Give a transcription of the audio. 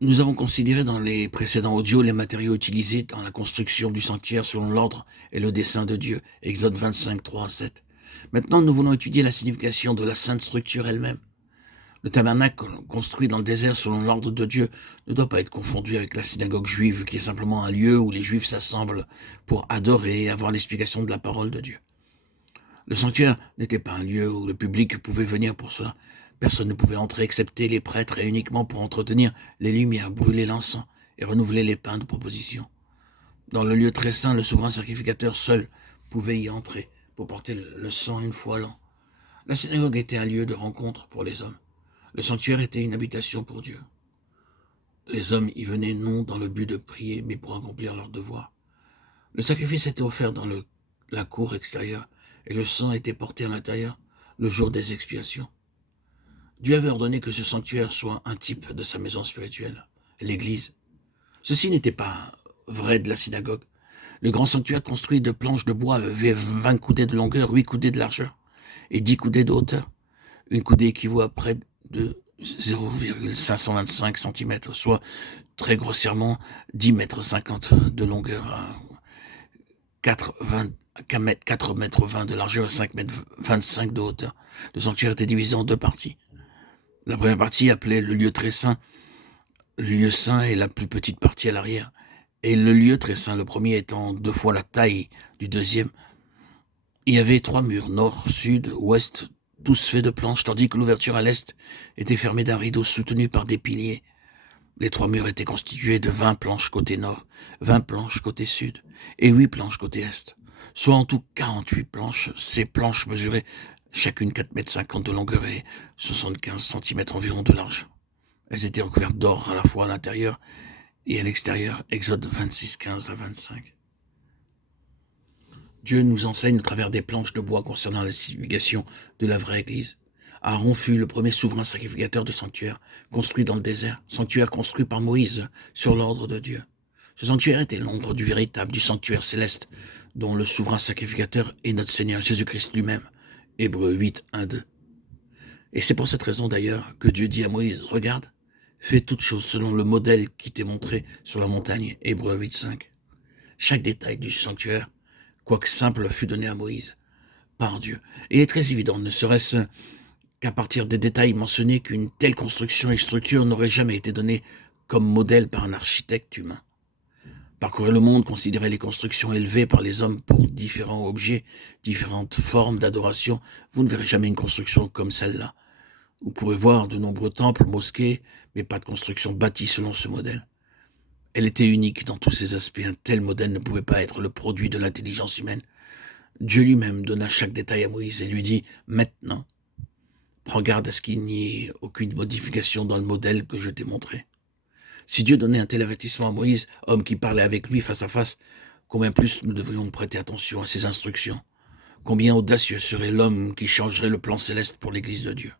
Nous avons considéré dans les précédents audios les matériaux utilisés dans la construction du sanctuaire selon l'ordre et le dessein de Dieu. Exode 25, 3 à 7. Maintenant, nous voulons étudier la signification de la sainte structure elle-même. Le tabernacle construit dans le désert selon l'ordre de Dieu ne doit pas être confondu avec la synagogue juive, qui est simplement un lieu où les juifs s'assemblent pour adorer et avoir l'explication de la parole de Dieu. Le sanctuaire n'était pas un lieu où le public pouvait venir pour cela. Personne ne pouvait entrer excepté les prêtres et uniquement pour entretenir les lumières, brûler l'encens et renouveler les pains de proposition. Dans le lieu très saint, le souverain sacrificateur seul pouvait y entrer pour porter le sang une fois l'an. La synagogue était un lieu de rencontre pour les hommes. Le sanctuaire était une habitation pour Dieu. Les hommes y venaient non dans le but de prier, mais pour accomplir leur devoir. Le sacrifice était offert dans la cour extérieure, et le sang était porté à l'intérieur le jour des expiations. Dieu avait ordonné que ce sanctuaire soit un type de sa maison spirituelle, l'Église. Ceci n'était pas vrai de la synagogue. Le grand sanctuaire construit de planches de bois avait 20 coudées de longueur, 8 coudées de largeur et 10 coudées de hauteur. Une coudée équivaut à près de 0,525 cm, soit très grossièrement 10 mètres 50 de longueur à 4 mètres 20 de largeur et 5 mètres 25 de hauteur. Le sanctuaire était divisé en deux parties. La première partie, appelée le lieu très saint, le lieu saint est la plus petite partie à l'arrière. Et le lieu très saint, le premier étant 2 fois la taille du deuxième, il y avait 3 murs, nord, sud, ouest, tous faits de planches, tandis que l'ouverture à l'est était fermée d'un rideau soutenu par des piliers. Les 3 murs étaient constitués de 20 planches côté nord, 20 planches côté sud et 8 planches côté est, soit en tout 48 planches. Ces planches mesuraient chacune 4,50 m de longueur et 75 cm environ de large. Elles étaient recouvertes d'or à la fois à l'intérieur et à l'extérieur. Exode 26, 15 à 25. Dieu nous enseigne au travers des planches de bois concernant la signification de la vraie Église. Aaron fut le premier souverain sacrificateur de sanctuaire construit dans le désert, sanctuaire construit par Moïse sur l'ordre de Dieu. Ce sanctuaire était l'ombre du véritable, du sanctuaire céleste, dont le souverain sacrificateur est notre Seigneur Jésus-Christ lui-même. Hébreux 8, 1, 2. Et c'est pour cette raison d'ailleurs que Dieu dit à Moïse, regarde, fais toutes choses selon le modèle qui t'est montré sur la montagne, Hébreux 8, 5. Chaque détail du sanctuaire, quoique simple, fut donné à Moïse par Dieu. Et il est très évident, ne serait-ce qu'à partir des détails mentionnés, qu'une telle construction et structure n'aurait jamais été donnée comme modèle par un architecte humain. Parcourir le monde, considérer les constructions élevées par les hommes pour différents objets, différentes formes d'adoration, vous ne verrez jamais une construction comme celle-là. Vous pourrez voir de nombreux temples, mosquées, mais pas de construction bâtie selon ce modèle. Elle était unique dans tous ses aspects. Un tel modèle ne pouvait pas être le produit de l'intelligence humaine. Dieu lui-même donna chaque détail à Moïse et lui dit « Maintenant, prends garde à ce qu'il n'y ait aucune modification dans le modèle que je t'ai montré. » Si Dieu donnait un tel avertissement à Moïse, homme qui parlait avec lui face à face, combien plus nous devrions prêter attention à ses instructions? Combien audacieux serait l'homme qui changerait le plan céleste pour l'Église de Dieu?